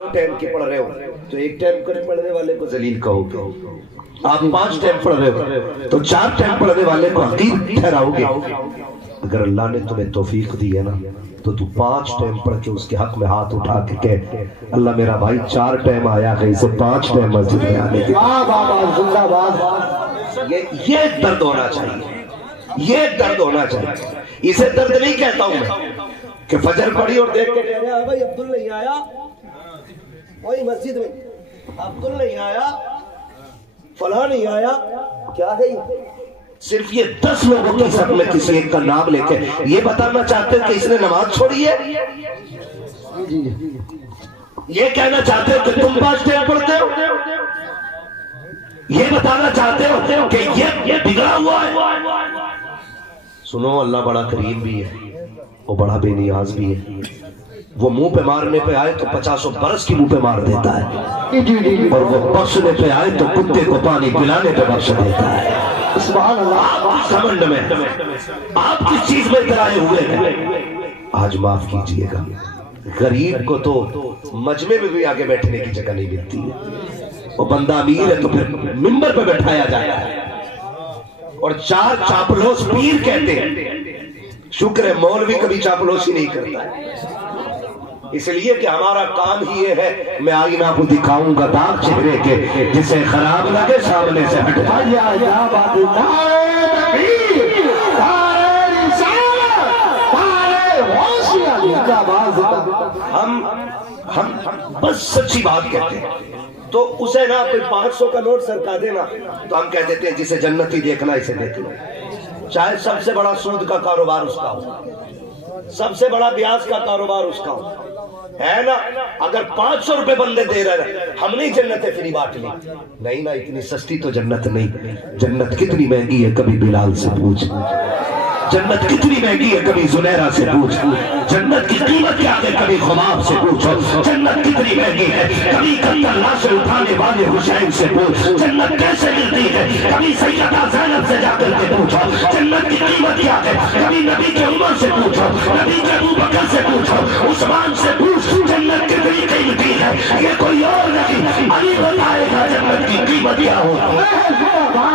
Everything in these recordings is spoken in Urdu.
ٹائم کی پڑھ رہے ہو تو ایک ٹائم کے پڑھنے والے کو ذلیل کہو گے، آپ 5 ٹائم پڑھ رہے ہو تو 4 ٹائم پڑھنے والے کو حقیر ٹھہراؤ گے۔ اگر اللہ نے تمہیں توفیق دی ہے نا تو 5 ٹائم پڑھ کے اس کے حق میں ہاتھ اٹھا کے کہہ اللہ میرا بھائی 4 ٹائم آیا ہے، اسے 5 ٹائم مسجد میں آنے کے۔ یہ درد ہونا چاہیے، یہ درد ہونا چاہیے۔ اسے درد نہیں کہتا ہوں میں کہ فجر پڑھی اور دیکھ کے کہہ رہے بھائی عبدال نہیں آیا، وہی مسجد میں عبدال نہیں آیا، فلاں نہیں آیا، کیا ہے صرف یہ 10 لوگوں کی سب میں کسی ایک کا نام لے کے یہ بتانا چاہتے ہیں کہ اس نے نماز چھوڑی ہے، یہ کہنا چاہتے ہو کہ تم 5 ٹائم پڑھتے ہو، یہ بتانا چاہتے ہو کہ یہ بگڑا ہوا ہے۔ سنو اللہ بڑا کریم بھی ہے، وہ بڑا بے نیاز بھی ہے، وہ منہ پہ مارنے پہ آئے تو 50 برس کی منہ پہ مار دیتا ہے، اور وہ بخشنے پہ آئے تو کتے کو پانی پلانے پہ بخش دیتا ہے۔ سبحان اللہ۔ آپ سمنڈ میں آپ کس چیز میں اترائے ہوئے ہیں، آج معاف کیجئے گا۔ غریب کو تو مجمع میں بھی آگے بیٹھنے کی جگہ نہیں ملتی ہے، وہ بندہ امیر ہے تو پھر منبر پہ بٹھایا جاتا ہے، اور 4 چاپلوس پیر کہتے ہیں۔ شکر ہے مولوی کبھی چاپلوسی نہیں کرتا ہے، اس لیے کہ ہمارا کام ہی یہ ہے میں آئینہ کو دکھاؤں گا داغ چہرے کے، جسے خراب لگے سامنے سے ہٹ جائے۔ ہم بس سچی بات کہتے ہیں، تو اسے نا کوئی 500 کا نوٹ سرکا دینا تو ہم کہہ دیتے ہیں جسے جنتی دیکھنا اسے دیکھ لو، چاہے سب سے بڑا سود کا کاروبار اس کا ہو، سب سے بڑا بیاج کا کاروبار اس کا ہو، ہے نا۔ اگر 500 روپے بندے دے رہے ہم نہیں جنتیں فری بانٹ لی، نہیں نا، اتنی سستی تو جنت نہیں۔ جنت کتنی مہنگی ہے کبھی بلال سے پوچھ، جنت کتنی مہنگی ہے کبھی زنیرہ سے پوچھ، جنت کی قیمت کیا ہے کبھی خباب سے پوچھو، جنت کتنی مہنگی ہے کبھی کندر لاشیں اٹھانے والے حسین سے پوچھ، جنت کیسے ملتی ہے کبھی سیدہ زینب سے جا کر کے پوچھو، جنت کی قیمت کیا ہے کبھی نبی کے عمر سے پوچھو، نبی کے ابوبکر سے پوچھو، عثمان سے پوچھ، جنت کتنی قیمتی ہے یہ کوئی اور نہیں، علی بتائے گا جنت کی قیمت کیا ہو۔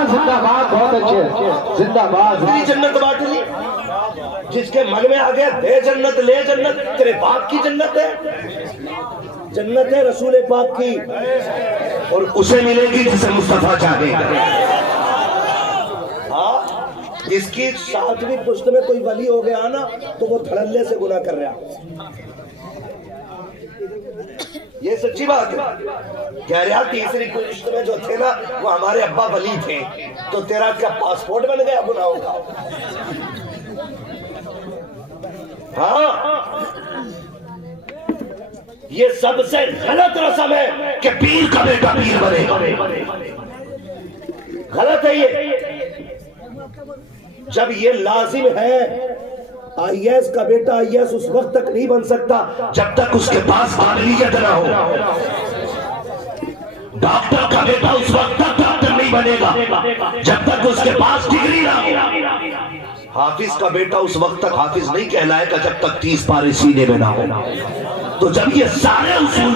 زندہ باد، بہت اچھے، زندہ باد۔ جنت بانٹ لی، جس کے من میں آگیا دے جنت لے جنت، تیرے باپ کی جنت ہے، جنت ہے رسول پاک کی، اور اسے ملے گی جسے مصطفیٰ چاہے گا۔ ہاں، جس کی 7ویں پشت میں کوئی ولی ہو گیا نا تو وہ دھڑلے سے گناہ کر رہا، یہ سچی بات ہے۔ کہہ رہا 3ری پشت میں جو تھے نا وہ ہمارے ابا ولی تھے، تو تیرا کیا پاسپورٹ بن گیا گناہوں کا؟ ہاں، یہ سب سے غلط رسم ہے کہ پیر کا بیٹا پیر بنے گا، غلط ہے یہ۔ جب یہ لازم ہے IAS کا بیٹا IAS اس وقت تک نہیں بن سکتا جب تک اس کے پاس قابلیت نہ ہو، ڈاکٹر کا بیٹا اس وقت تک ڈاکٹر نہیں بنے گا جب تک اس کے پاس ڈگری نہ ہو، حافظ کا بیٹا اس وقت تک حافظ نہیں کہلائے گا جب تک 30 پارے سینے میں نہ ہو۔ تو جب یہ سارے اصول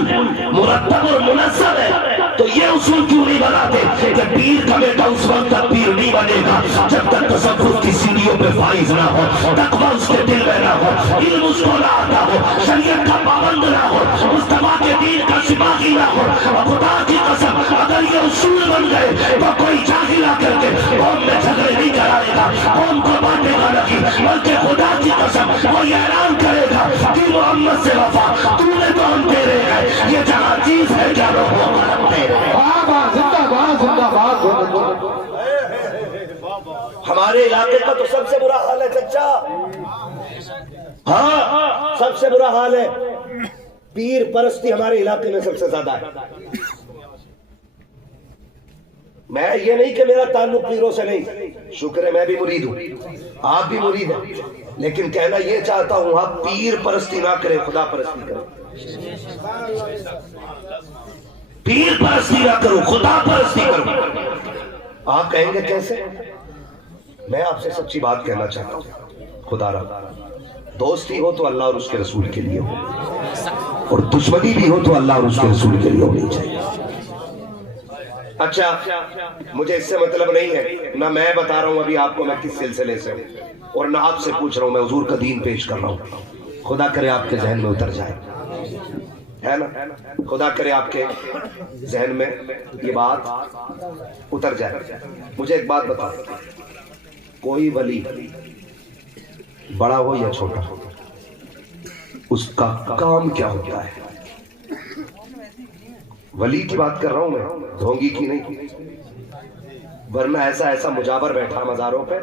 مرتب اور منظم ہے تو یہ اصول کیوں نہیں بناتے کہ پیر کا بیٹا اس وقت تک پیر نہیں بنے گا جب تک تصوف کی سیڑھیوں پہ فائز نہ ہو، تقویٰ اس کے دل میں نہ ہو، علم اس کو نہ آتا ہو، شریعت کا پابند نہ ہو، مصطفیٰ کے دین کا سپاہی نہ ہو۔ خدا کی قسم اگر یہ اصول بن گئے تو کوئی جاہل آ کر کے قوم میں جھگڑے نہیں کرائے گا، قوم کو بانٹے گا نہیں، بلکہ خدا کی قسم وہ یہ اعلان کرے گا کہ محمد سے وفا تو نے تو ہم تیرے ہیں، یہ جہاں چیز ہے کیا لوگوں کو ہم تیرے ہیں۔ زندہ باد، زندہ باد۔ ہمارے علاقے کا تو سب سے برا حال ہے چچا، ہاں سب سے برا حال ہے، پیر پرستی ہمارے علاقے میں سب سے زیادہ ہے۔ میں یہ نہیں کہ میرا تعلق پیروں سے نہیں، شکر ہے میں بھی مرید ہوں، آپ بھی مرید ہیں، لیکن کہنا یہ چاہتا ہوں آپ پیر پرستی نہ کریں، خدا پرستی کریں۔ پیر پرستی نہ کرو، خدا پرستی کرو۔ آپ کہیں گے کیسے؟ میں آپ سے سچی بات کہنا چاہتا ہوں، خدا را دوستی ہو تو اللہ اور اس کے رسول کے لیے ہو، اور دشمنی بھی ہو تو اللہ اور اس کے رسول کے لیے ہونی چاہیے. اچھا مجھے اس سے مطلب نہیں ہے، نہ میں بتا رہا ہوں ابھی آپ کو میں کس سلسلے سے ہوں، اور نہ آپ سے پوچھ رہا ہوں، میں حضور کا دین پیش کر رہا ہوں. خدا کرے آپ کے ذہن میں اتر جائے، ہے نا، خدا کرے آپ کے ذہن میں یہ بات اتر جائے. مجھے ایک بات بتا، کوئی ولی بڑا ہو یا چھوٹا اس کا کام کیا ہوتا ہے؟ ولی کی بات کر رہا ہوں میں، ڈھونگی کی نہیں. ورنہ ایسا مجابر بیٹھا مزاروں پہ،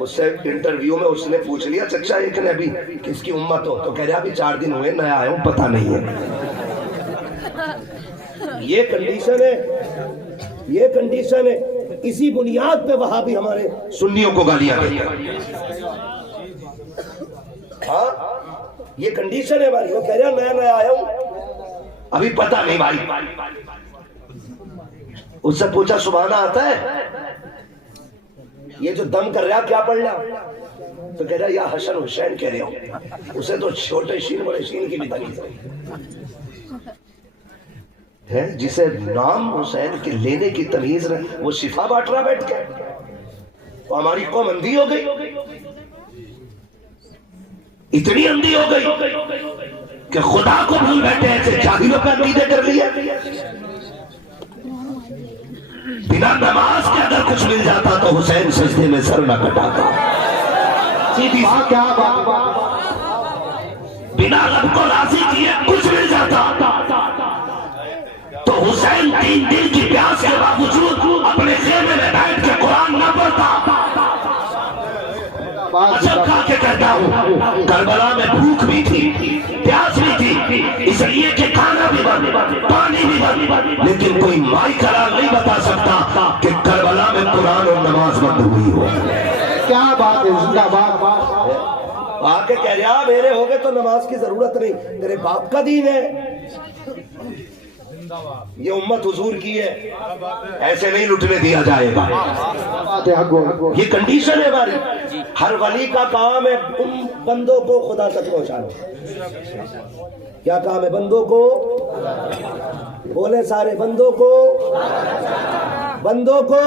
اس سے انٹرویو میں اس نے پوچھ لیا چچا ایک نبی کس کی امت ہو، تو کہہ رہا ابھی 4 دن ہوئے نیا آیا ہوں پتہ نہیں ہے. یہ کنڈیشن ہے. اسی بنیاد پہ وہاں بھی ہمارے سنیوں کو گالیاں دیتے ہیں. ہاں یہ کنڈیشن ہے ہماری. وہ کہہ رہا نیا آیا ہوں ابھی پتہ نہیں بھائی. اس سے پوچھا سبحانہ آتا ہے؟ یہ جو دم کر رہا کیا پڑھ رہا؟ تو کہہ رہا یا حسن حسین کہہ رہا ہوں. اسے تو چھوٹے شین بڑے شین کی بھی تمیز ہے. جسے نام حسین کے لینے کی تمیز وہ شفا بانٹ رہا بیٹھ کے. تو ہماری قوم اندھی ہو گئی، اتنی اندھی ہو گئی کہ خدا کو بھول بیٹھے ایسے جاہلوں پہ عقیدے کر لیا. بنا نماز کے اگر کچھ مل جاتا تو حسین سجدے میں سر نہ کٹاتا. سیدھی کیا بات. بنا رب کو راضی کیے کچھ مل جاتا تو حسین 3 دن کی پیاس کے باوجود اپنے خیمے میں بیٹھ کے قرآن نہ پڑھتا. اچھا کہا کہ کہتا ہوں کربلا میں بھوک بھی تھی، پیاس بھی تھی، اس لیے کہ کھانا بھی بند، پانی بھی بند، لیکن کوئی مائی قرار نہیں بتا سکتا کہ کربلا میں قرآن اور نماز بند ہوئی ہو. کیا بات ہے، زندہ باد. آ کے کہہ رہا میرے ہو گئے تو نماز کی ضرورت نہیں، تیرے باپ کا دین ہے. یہ امت حضور کی ہے، ایسے نہیں لٹنے دیا جائے گا. یہ کنڈیشن ہے ہماری. ہر ولی کا کام ہے ان بندوں کو خدا تک پہنچانا. کیا کام ہے بندوں کو؟ بولے سارے بندوں کو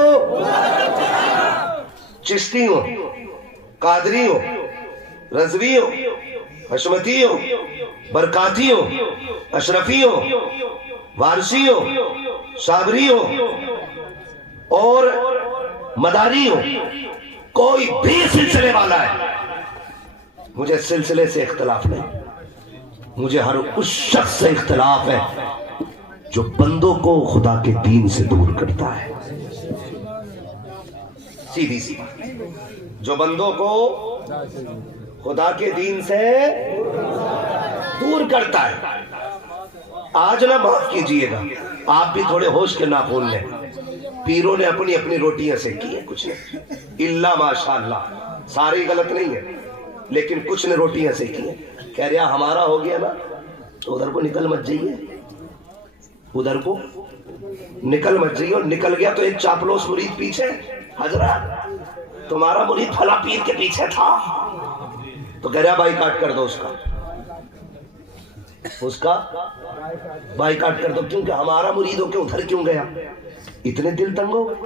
چشتی ہو، قادری ہو، رضوی ہو، حشمتی ہو، برکاتی ہو، اشرفی ہو، وارسی ہو، صابری ہو اور مداری ہو، کوئی بھی سلسلے والا ہے، مجھے سلسلے سے اختلاف نہیں. مجھے ہر اس شخص سے اختلاف ہے جو بندوں کو خدا کے دین سے دور کرتا ہے. سیدھی سی جو بندوں کو خدا کے دین سے دور کرتا ہے. آج نہ معاف کیجئے گا، آپ بھی تھوڑے ہوش کے ناخن لیں. پیروں نے اپنی اپنی روٹیاں سے کی ہیں، کچھ نے اللہ ماشاءاللہ ساری غلط نہیں ہے، لیکن کچھ نے روٹیاں سے کی ہیں. کہہ رہا ہمارا ہو گیا نا تو ادھر کو نکل مت جائیے، ادھر کو نکل مت جائیے. اور نکل گیا تو ایک چاپلوس مرید پیچھے، حضرت تمہارا مرید پھلا پیر کے پیچھے تھا، تو کہہ رہا بائی کاٹ کر دو اس کا بائی کاٹ کر دو. کیونکہ ہمارا مرید ہو کے ادھر کیوں گیا؟ اتنے دل تنگ ہو گئے،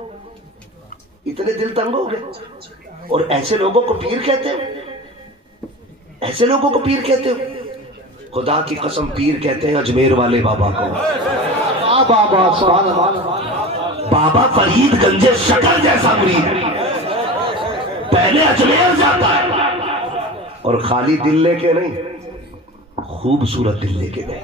اتنے دل تنگ ہو گئے. اور ایسے لوگوں کو پیر کہتے ہو، ایسے لوگوں کو پیر کہتے ہو. خدا کی قسم پیر کہتے ہیں اجمیر والے بابا کو. بابا فرید گنج شکر جیسا مرید پہلے اجمیر جاتا ہے اور خالی دل لے کے نہیں، خوبصورت دل لے کے گئے.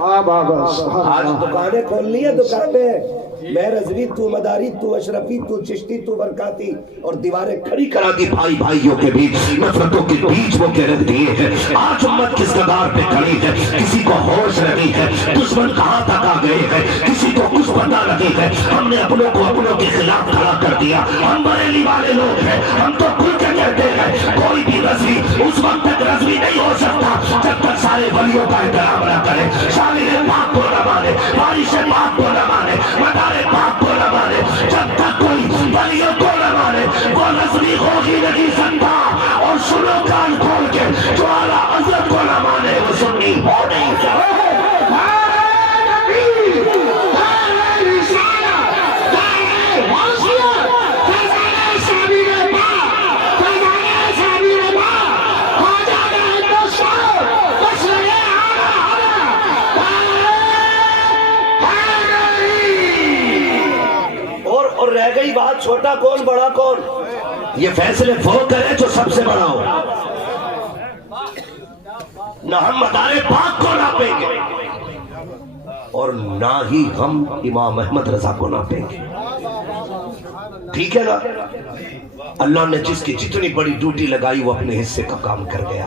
آج دکانیں کھول لی ہیں، دکانیں میں رضوی تو مداری تو اشرفی تو چشتی تو برکاتی، اور دیواریں کھڑی کرا دی بھائی بھائیوں کے بیچ، نفرتوں کے بیچ وہ کے رکھ دیے ہیں. آج امت کس قدار پہ کھڑی ہے، کسی کو ہوش نہیں ہے، دشمن کہاں تک آ گئے ہیں، کسی کو کچھ پتہ نہیں ہے. ہم نے اپنوں کو اپنوں کے خلاف کھڑا کر دیا. ہم بریلی والے لوگ ہیں، ہم تو کھل کے کہتے ہیں کوئی بھی رضوی اس وقت تک رضوی نہیں ہو سکتا جب تک سارے ولیوں کا احترام نہ کرے، شامل پاک کو نہ مانے، بارش پاک کو نہ مانے، مدار پاک کو نہ مانے. جب تک کوئی ولیوں کو نہ مانے وہ رضوی ہو ہی نہیں سکتا. اور سنو کان کھول کے جو اعلیٰ حضرت کو نہ مانے وہ سنی ہو نہیں سکتا. اور رہ گئی بات چھوٹا کون بڑا کون، یہ فیصلے وہ کرے جو سب سے بڑا ہو. نہ ہم مدار پاک کو ناپیں گے اور نہ ہی ہم امام احمد رضا کو ناپیں گے. ٹھیک ہے نا؟ اللہ نے جس کی جتنی بڑی ڈیوٹی لگائی وہ اپنے حصے کا کام کر گیا.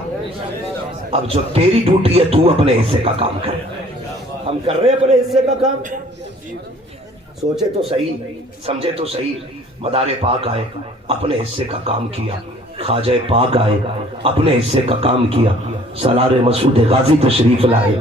اب جو تیری ڈیوٹی ہے تو اپنے حصے کا کام کر. ہم کر رہے ہیں اپنے حصے کا کام. سوچے تو صحیح، سمجھے تو صحیح. مدار پاک آئے اپنے حصے کا کام کیا، خواجہ پاک آئے اپنے حصے کا کام کیا، سالار مسعود غازی تشریف لائے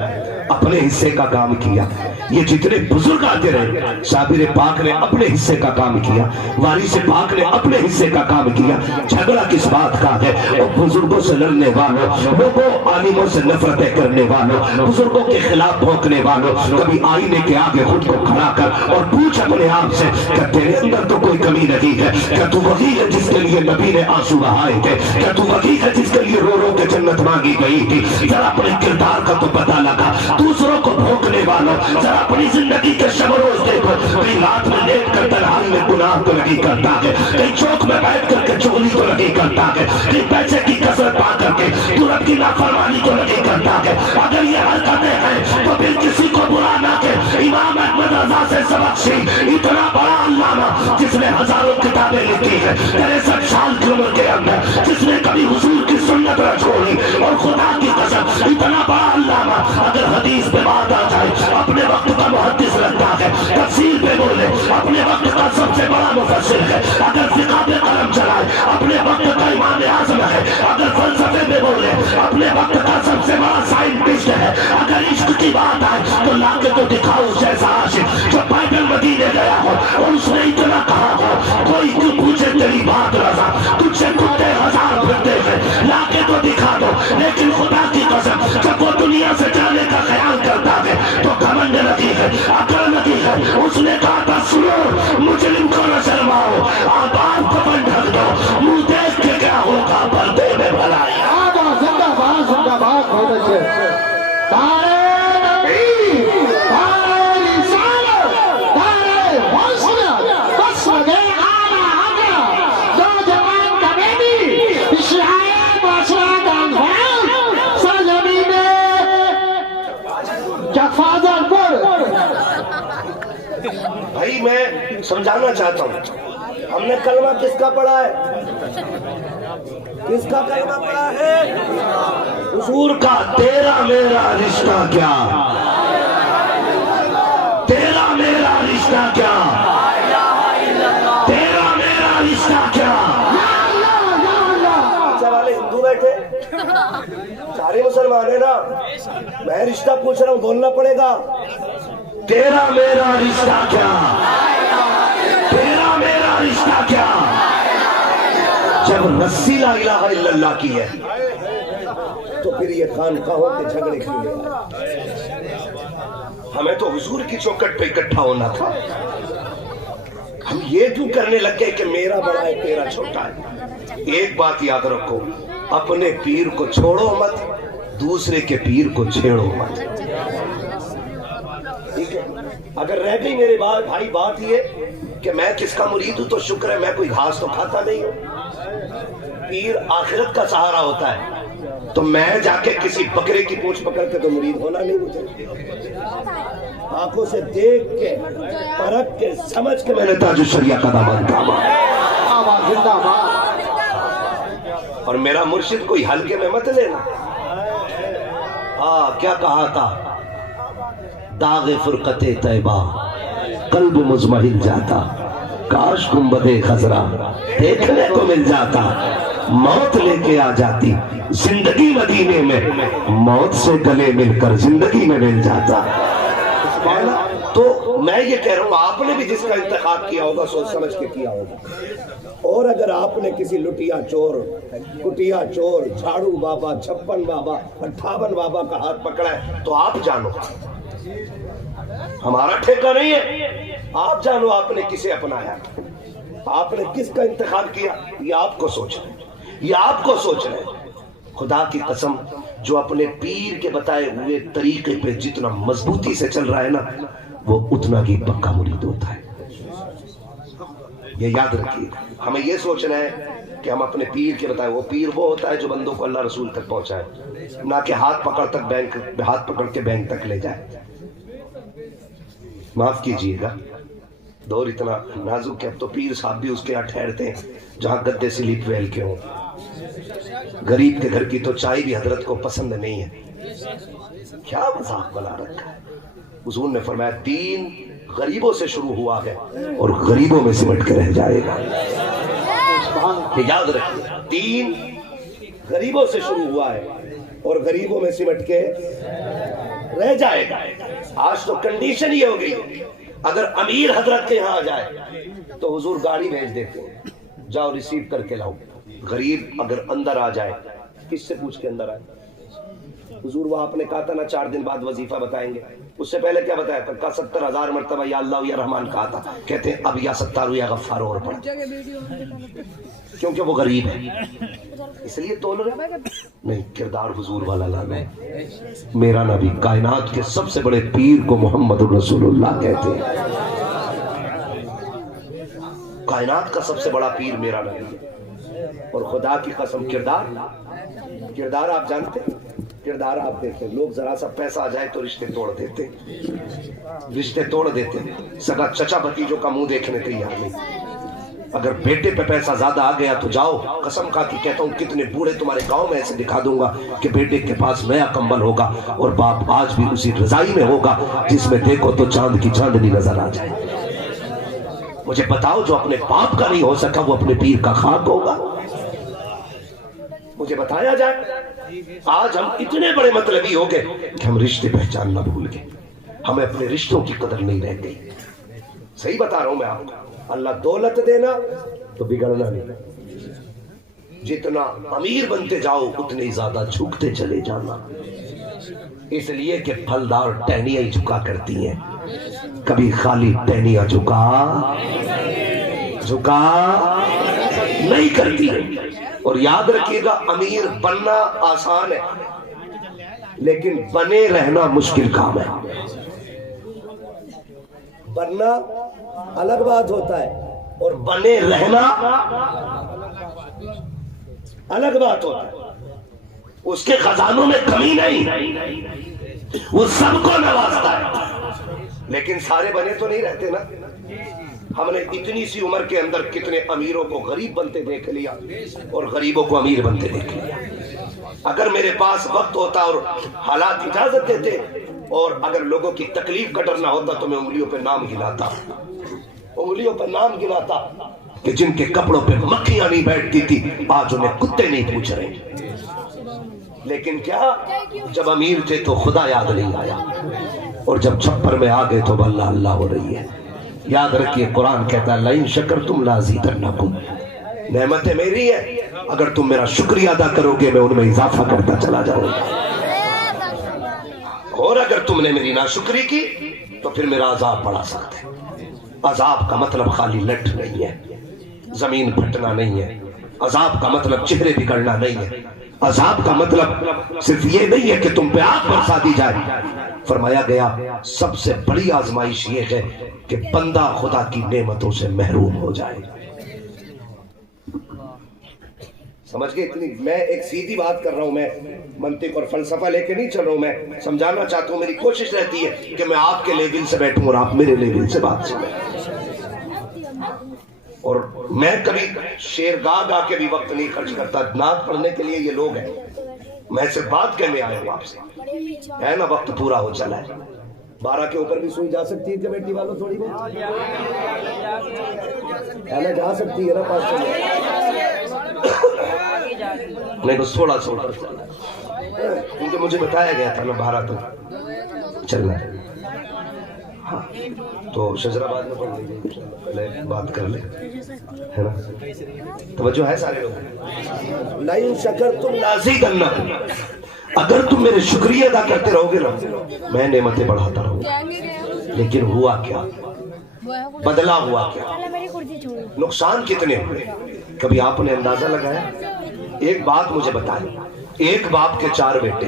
اپنے حصے کا کام کیا. یہ جتنے بزرگ آتے رہے صابر پاک نے اپنے حصے کا کام کیا، وارث پاک نے اپنے حصے کا کام کیا. جھگڑا کس بات کا ہے؟ وہ بزرگوں سے لڑنے والوں، لوگوں عالموں سے نفرتیں کرنے والوں، بزرگوں کے خلاف بھونکنے والوں. کبھی آئینے کے آگے خود کو کھڑا کر اور پوچھ اپنے آپ سے کہ تیرے اندر تو کوئی کمی نہیں ہے؟ کیا تو وہی ہے جس کے لیے نبی نے آنسو بہائے تھے؟ کیا تو وہی ہے جس کے لیے رو رو کے جنت مانگی گئی تھی؟ ذرا اپنے کردار کا تو پتہ لگا. دوسروں کو بھونکنے والوں ذرا اپنی زندگی کے شب روز دیکھو. کہیں رات میں لیٹ کر تنہائی میں گناہ تو نہیں کرتا ہے، کہیں چوک میں بیٹھ کر کے چغلی تو نہیں کرتا ہے، کہیں پیسے کی کثرت پا کر کے تو رب کی نافرمانی تو نہیں کرتا ہے. اگر یہ حرکتیں ہیں تو پھر کسی کو برا نہ کہ امام احمد رضا سے سبق سیکھ. اتنا بڑا علامہ جس نے ہزاروں کتابیں لکھی ہیں 63 سال کی عمر کے اندر، جس نے کبھی حضور کی سنت نہ چھوڑی، اور خدا کی قسم اتنا بڑا علامہ اگر حدیث پہ بات آ جائے اپنے وقت کا محدث لگتا ہے، تفسیر پہ بولے اپنے وقت کا سب سے بڑا مفسر ہے، اگر فقہ پہ قلم چلائے اپنے وقت کا امام اعظم ہے، اگر فلسفے پہ بولے اپنے وقت کا سب سے بڑا سائنٹسٹ ہے. اگر عشق کی بات آئے تو لا کے تو دکھاؤ جیسا عاشق جو پیدل مدینے گیا ہو اور اس نے اتنا کہا ہو کوئی کیوں پوچھے تیری بات رضا، تجھ سے کتے ہزار پھرتے ہیں، لا کے تو دکھا دو. لیکن خدا کی قسم جب وہ دنیا سے جانے کا خیال کرتا ہے تو گھمنڈ لگی ہے، عقل لگی ہے. اس نے کہا تھا سنو مجرم کو نہ شرماؤ، آپ آپ کو بند ڈھک دو، منہ دیکھ کے کیا ہوگا پردے میں بھلائی. زندہ باد زندہ باد. بہت اچھے. تارے نبی، تارے رسالت، تارے حسن، بس لگے آنا آگا دو جوان کا بیبی اشرائے معاشرہ کا انفراد سرزمین جفازر پور. بھائی میں سمجھانا چاہتا ہوں، ہم نے کلمہ کس کا پڑھا ہے؟ کس کا کلمہ پڑھا ہے؟ حضور کا. تیرا میرا رشتہ کیا، تیرا میرا رشتہ کیا، تیرا میرا رشتہ کیا. اچھا والے ہندو بیٹھے سارے مسلمان ہیں نا، میں رشتہ پوچھ رہا ہوں، بولنا پڑے گا. تیرا میرا رشتہ کیا، تیرا میرا رشتہ کیا. جب رسی لا الہ الا اللہ کی ہے تو پھر یہ خانقاہوں کے جھگڑے کیوں لے؟ ہمیں تو حضور کی چوکٹ پہ اکٹھا ہونا تھا. ہم یہ کیوں کرنے لگ گئے کہ میرا بڑا ہے تیرا چھوٹا ہے؟ ایک بات یاد رکھو، اپنے پیر کو چھوڑو مت، دوسرے کے پیر کو چھیڑو مت. ٹھیک ہے؟ اگر رہ گئی میرے بھائی بات یہ کہ میں کس کا مرید ہوں تو شکر ہے، میں کوئی گھاس تو کھاتا نہیں ہوں. پیر آخرت کا سہارا ہوتا ہے، تو میں جا کے کسی بکرے کی پونچھ پکڑ کے تو مرید ہونا نہیں. مجھے آنکھوں سے دیکھ کے پرکھ کے سمجھ کے میں نے تاج الشریعہ کا دامن تھاما. اور میرا مرشد کوئی ہلکے میں مت لینا. کیا کہا تھا؟ داغ فرقت طیبہ قلب مزمحل جاتا، کاش گنبد خضرا دیکھنے کو مل جاتا. موت لے کے آ جاتی زندگی مدینے میں، موت سے گلے مل کر زندگی میں مل جاتا. تو میں یہ کہہ رہا ہوں آپ نے بھی جس کا انتخاب کیا ہوگا سوچ سمجھ کے کیا ہوگا. اور اگر آپ نے کسی لٹیا چور، کٹیا چور، جھاڑو بابا، 56 بابا، 58 بابا کا ہاتھ پکڑا ہے تو آپ جانو، ہمارا ٹھیکہ نہیں ہے. آپ جانو آپ نے کسے اپنایا، آپ نے کس کا انتخاب کیا، یہ آپ کو سوچنا ہے، یہ آپ کو سوچنا ہے. خدا کی قسم جو اپنے پیر کے بتائے ہوئے طریقے پہ جتنا مضبوطی سے چل رہا ہے نا، وہ اتنا ہی پکا مرید ہوتا ہے. یہ یاد رکھیے. ہمیں یہ سوچنا ہے کہ ہم اپنے پیر کے بتائیں. وہ پیر وہ ہوتا ہے جو بندوں کو اللہ رسول تک پہنچائے, نہ کہ ہاتھ پکڑ کے بینک تک لے جائے. معاف کیجئے گا, دور اتنا نازک ہے. اب تو پیر صاحب بھی اس کے یہاں ٹھہرتے ہیں جہاں گدے سلیپ ویل کے ہوں. غریب کے گھر کی تو چائے بھی حضرت کو پسند نہیں ہے. کیا مذاق بنا رکھا ہے. حضور نے فرمایا دین غریبوں سے شروع ہوا ہے اور غریبوں میں سمٹ کے رہ جائے گا. یہ یاد رکھیے, دین غریبوں سے شروع ہوا ہے اور غریبوں میں سمٹ کے رہ جائے گا. آج تو کنڈیشن یہ ہو گئی ہے, اگر امیر حضرت کے یہاں آ جائے تو حضور گاڑی بھیج دیتے ہیں, جاؤ ریسیو کر کے لاؤ. غریب اگر اندر آ جائے, کس سے پوچھ کے اندر آئے؟ حضور وہ آپ نے کہا تھا نا 4 دن بعد وظیفہ بتائیں گے, اس سے پہلے کیا بتایا تھا؟ 70,000 مرتبہ یا اللہ یا رحمان کہا تھا. کہتے ہیں اب یا ستار یا غفار اور پڑھ, کیونکہ وہ غریب ہے اس لیے تول رہے نہیں. کردار حضور والا لانا ہے. میرا نبی کائنات کے سب سے بڑے پیر کو محمد رسول اللہ کہتے ہیں. کائنات کا سب سے بڑا پیر میرا نبی ہے. اور خدا کی قسم کردار آپ جانتے ہیں, کردار آپ دیکھیں. لوگ ذرا سا پیسہ آ جائے تو رشتے توڑ دیتے. سگا چچا بھتیجوں کا منہ دیکھنے تیار نہیں. اگر بیٹے پہ پیسہ زیادہ آ گیا تو جاؤ, قسم کھا کے کہتا ہوں کتنے بوڑھے تمہارے گاؤں میں ایسے دکھا دوں گا کہ بیٹے کے پاس نیا کمبل ہوگا اور باپ آج بھی اسی رضائی میں ہوگا جس میں دیکھو تو چاند کی چاندنی نظر آ جائے. مجھے بتاؤ جو اپنے باپ کا نہیں ہو سکا وہ اپنے پیر کا خاک ہوگا؟ مجھے بتایا جائے. آج ہم اتنے بڑے مطلبی ہو گئے کہ ہم رشتے پہچاننا بھول گئے. ہمیں اپنے رشتوں کی قدر نہیں رہ گئی. صحیح بتا رہا ہوں میں آپ کو. اللہ دولت دینا تو بگڑنا نہیں. جتنا امیر بنتے جاؤ اتنے ہی زیادہ جھکتے چلے جانا. اس لیے کہ پھلدار ٹہنیاں ہی جھکا کرتی ہیں, کبھی خالی ٹہنیاں جھکا نہیں کرتی. اور یاد رکھیے گا امیر بننا آسان ہے لیکن بنے رہنا مشکل کام ہے. بننا الگ بات ہوتا ہے اور بنے رہنا الگ بات ہوتا ہے. اس کے خزانوں میں کمی نہیں, وہ سب کو نوازتا ہے. لیکن سارے بنے تو نہیں رہتے نا. ہم نے اتنی سی عمر کے اندر کتنے امیروں کو غریب بنتے دیکھ لیا اور غریبوں کو امیر بنتے دیکھ لیا. اگر میرے پاس وقت ہوتا اور حالات اجازت دیتے اور اگر لوگوں کی تکلیف کا ڈر نہ ہوتا تو میں انگلیوں پہ نام گناتا کہ جن کے کپڑوں پہ مکھیاں نہیں بیٹھتی تھی آج انہیں کتے نہیں پوچھ رہے. لیکن کیا, جب امیر تھے تو خدا یاد نہیں آیا اور جب چھپر میں آ گئے تو اللہ اللہ ہو رہی ہے. یاد رکھیے قرآن کہتا ہے لئن شکرتم لازیدنکم. نعمتیں میری ہیں, اگر تم میرا شکریہ ادا کرو گے میں ان میں اضافہ کرتا چلا جاؤں گا. اور اگر تم نے میری ناشکری کی تو پھر میرا عذاب بڑھا سکتے. عذاب کا مطلب خالی لٹ نہیں ہے, زمین پھٹنا نہیں ہے. عذاب کا مطلب چہرے بگڑنا نہیں ہے. عذاب کا مطلب صرف یہ نہیں ہے کہ تم پہ آگ برسا دی جائے. فرمایا گیا سب سے بڑی آزمائش یہ ہے کہ بندہ خدا کی نعمتوں سے محروم ہو جائے. سمجھ گئے؟ اتنی میں ایک سیدھی بات کر رہا ہوں, میں منطق اور فلسفہ لے کے نہیں چل رہا ہوں, میں سمجھانا چاہتا ہوں. میری کوشش رہتی ہے کہ میں آپ کے لیول سے بیٹھوں اور آپ میرے لیول سے بات سنیں. اور میں کبھی شعر گا کے بھی وقت نہیں خرچ کرتا. نعت پڑھنے کے لیے یہ لوگ ہیں, میں صرف بات کہنے آیا ہوں آپ سے. ہے نا, وقت پورا ہو چلا ہے. 12 کے اوپر بھی سوئی جا سکتی ہے کمیٹی والوں, تھوڑی بہت ہے نا, جا سکتی ہے نا 500 نہیں, بس تھوڑا کیونکہ مجھے بتایا گیا تھا نا 12 تک چلنا ہے. ہاں تو شجرآباد میں پڑھ لیجیے, پہلے بات کر لیں, ہے نا. توجہ ہے سارے لوگ. لئن شکرتم لازیدنکم, اگر تم میرے شکریہ ادا کرتے رہو گے نا میں نعمتیں بڑھاتا رہوں گا. لیکن ہوا کیا, بدلا ہوا کیا, نقصان کتنے ہوئے کبھی آپ نے اندازہ لگایا؟ ایک بات مجھے بتائیں, ایک باپ کے 4 بیٹے,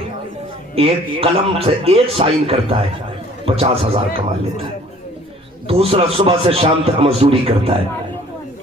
ایک قلم سے ایک سائن کرتا ہے 50,000 کما لیتا ہے, دوسرا صبح سے شام تک مزدوری کرتا ہے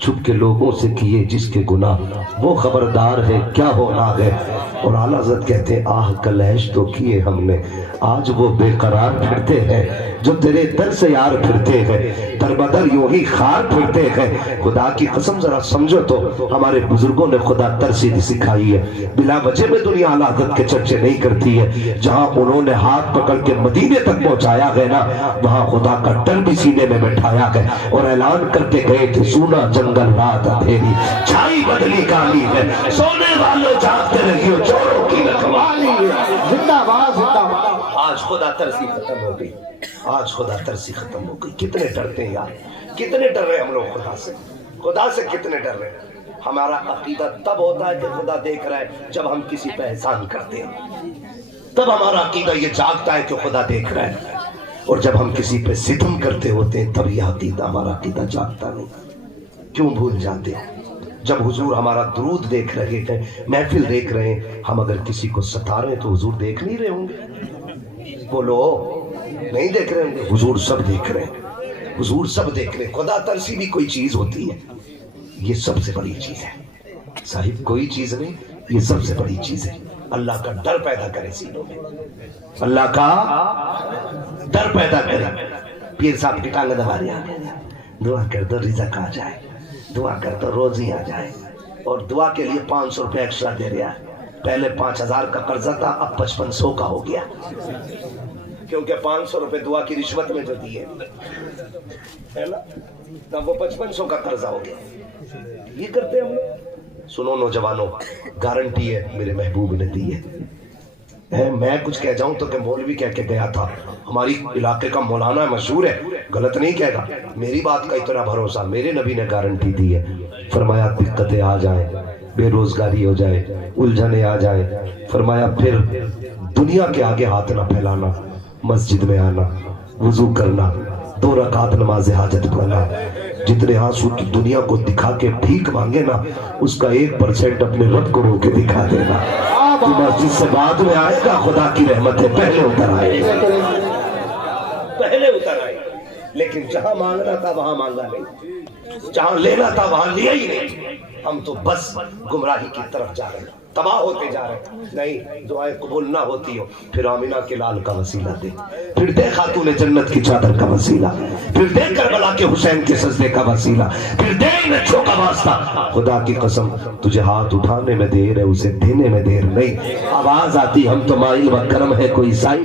چھپ کے لوگوں سے کیے جس کے گناہ وہ خبردار ہے کیا ہونا ہے. اور اعلیٰ حضرت کہتے ہیں آہ کلیش تو کیے ہم نے آج وہ بے قرار پھرتے ہیں جو تیرے در سے یار پھرتے ہیں در بدر یوں ہی خار پھرتے ہیں. خدا کی قسم ذرا سمجھو تو ہمارے بزرگوں نے خدا ترسی سکھائی ہے. بلا وجہ میں دنیا اعلیٰ حضرت کے چرچے نہیں کرتی ہے. جہاں انہوں نے ہاتھ پکڑ کے مدینے تک پہنچایا گیا نا وہاں خدا کا ڈر بھی سینے میں بٹھایا گیا اور اعلان کرتے گئے تھے سونا جنگل رات اندھیری چھائی بدلی کالی ہے سونے والوں جاگتے رہیو چوروں کی رکھوالی ہے. زندہ باد زندہ باد. آج خدا ترسی ختم ہو گئی. آج خدا ترسی ختم ہو گئی. کتنے ڈرتے ہیں یار, کتنے ڈر رہے ہم لوگ خدا سے. خدا سے کتنے ڈر رہے ہیں. ہمارا عقیدہ تب ہوتا ہے کہ خدا دیکھ رہا ہے جب ہم کسی پہ احسان کرتے ہیں. تب ہمارا عقیدہ یہ جاگتا ہے کہ خدا دیکھ رہا ہے. اور جب ہم کسی پہ ستم کرتے ہوتے ہیں تب یہ عقیدہ ہمارا عقیدہ جاگتا نہیں. کیوں بھول جاتے ہیں؟ جب حضور ہمارا درود دیکھ رہے ہیں, محفل دیکھ رہے ہیں, ہم اگر کسی کو ستا رہے ہیں تو حضور دیکھ نہیں رہے ہوں گے؟ بولو نہیں دیکھ رہے ہوں گے؟ حضور سب دیکھ رہے ہیں. حضور سب دیکھ رہے ہیں. خدا ترسی بھی کوئی چیز ہوتی ہے. یہ سب سے بڑی چیز ہے صاحب, کوئی چیز نہیں, یہ سب سے بڑی چیز ہے. اللہ کا ڈر پیدا کرے سینوں میں, اللہ کا ڈر پیدا کرے. پیر صاحب کی ٹانگ دبا رہے ہیں, دعا کر دو رزق آ جائے, دعا کر دو روزی آ جائے, اور دعا کے لیے 500 روپے ایکسٹرا دے رہا ہے. پہلے 5000 کا قرضہ تھا, اب 5500 کا ہو گیا, کیونکہ 500 روپے دعا کی رشوت میں جو دیے ہے نا, تب وہ 5500 کا قرضہ ہو گیا. یہ کرتے ہم لوگ. سنو نوجوانوں, گارنٹی ہے میرے محبوب نے دی ہے. میں کچھ کہہ جاؤں تو کہ مولوی کہہ کے گیا تھا, ہماری علاقے کا مولانا مشہور ہے, غلط نہیں کہے گا. میری بات کا اتنا بھروسہ, میرے نبی نے گارنٹی دی ہے. فرمایا دقتیں آ جائیں, بے روزگاری ہو جائے, الجھنیں آ جائیں, فرمایا پھر دنیا کے آگے ہاتھ نہ پھیلانا, مسجد میں آنا, وضو کرنا, 2 رکعت نماز حاجت پڑھنا. جتنے آنسو تو دنیا کو دکھا کے بھیک مانگے نا, اس کا 1% اپنے رب کو رو کے دکھا دینا. تو مسجد سے بعد میں آئے گا, خدا کی رحمت ہے پہلے اتر آئے گا, پہلے اتر آئے. لیکن جہاں مانگنا تھا وہاں مانگا نہیں, جہاں لینا تھا وہاں لیا ہی نہیں. ہم تو بس گمراہی کی طرف جا رہے ہیں, تباہ ہوتے جا رہے ہیں. نہیں, دعائیں قبول نہ ہوتی ہو پھر آمینہ کے لال کا وسیلہ دے, پھر دے خاتون جنت کی چادر کا وسیلہ, پھر دے کربلا کے حسین کے سجدے کا وسیلہ, پھر دے نچھو کا واسطہ. خدا کی قسم تجھے ہاتھ اٹھانے میں دیر ہے, اسے دینے میں دیر نہیں. آواز آتی ہم تو مائل و کرم ہے کوئی سائی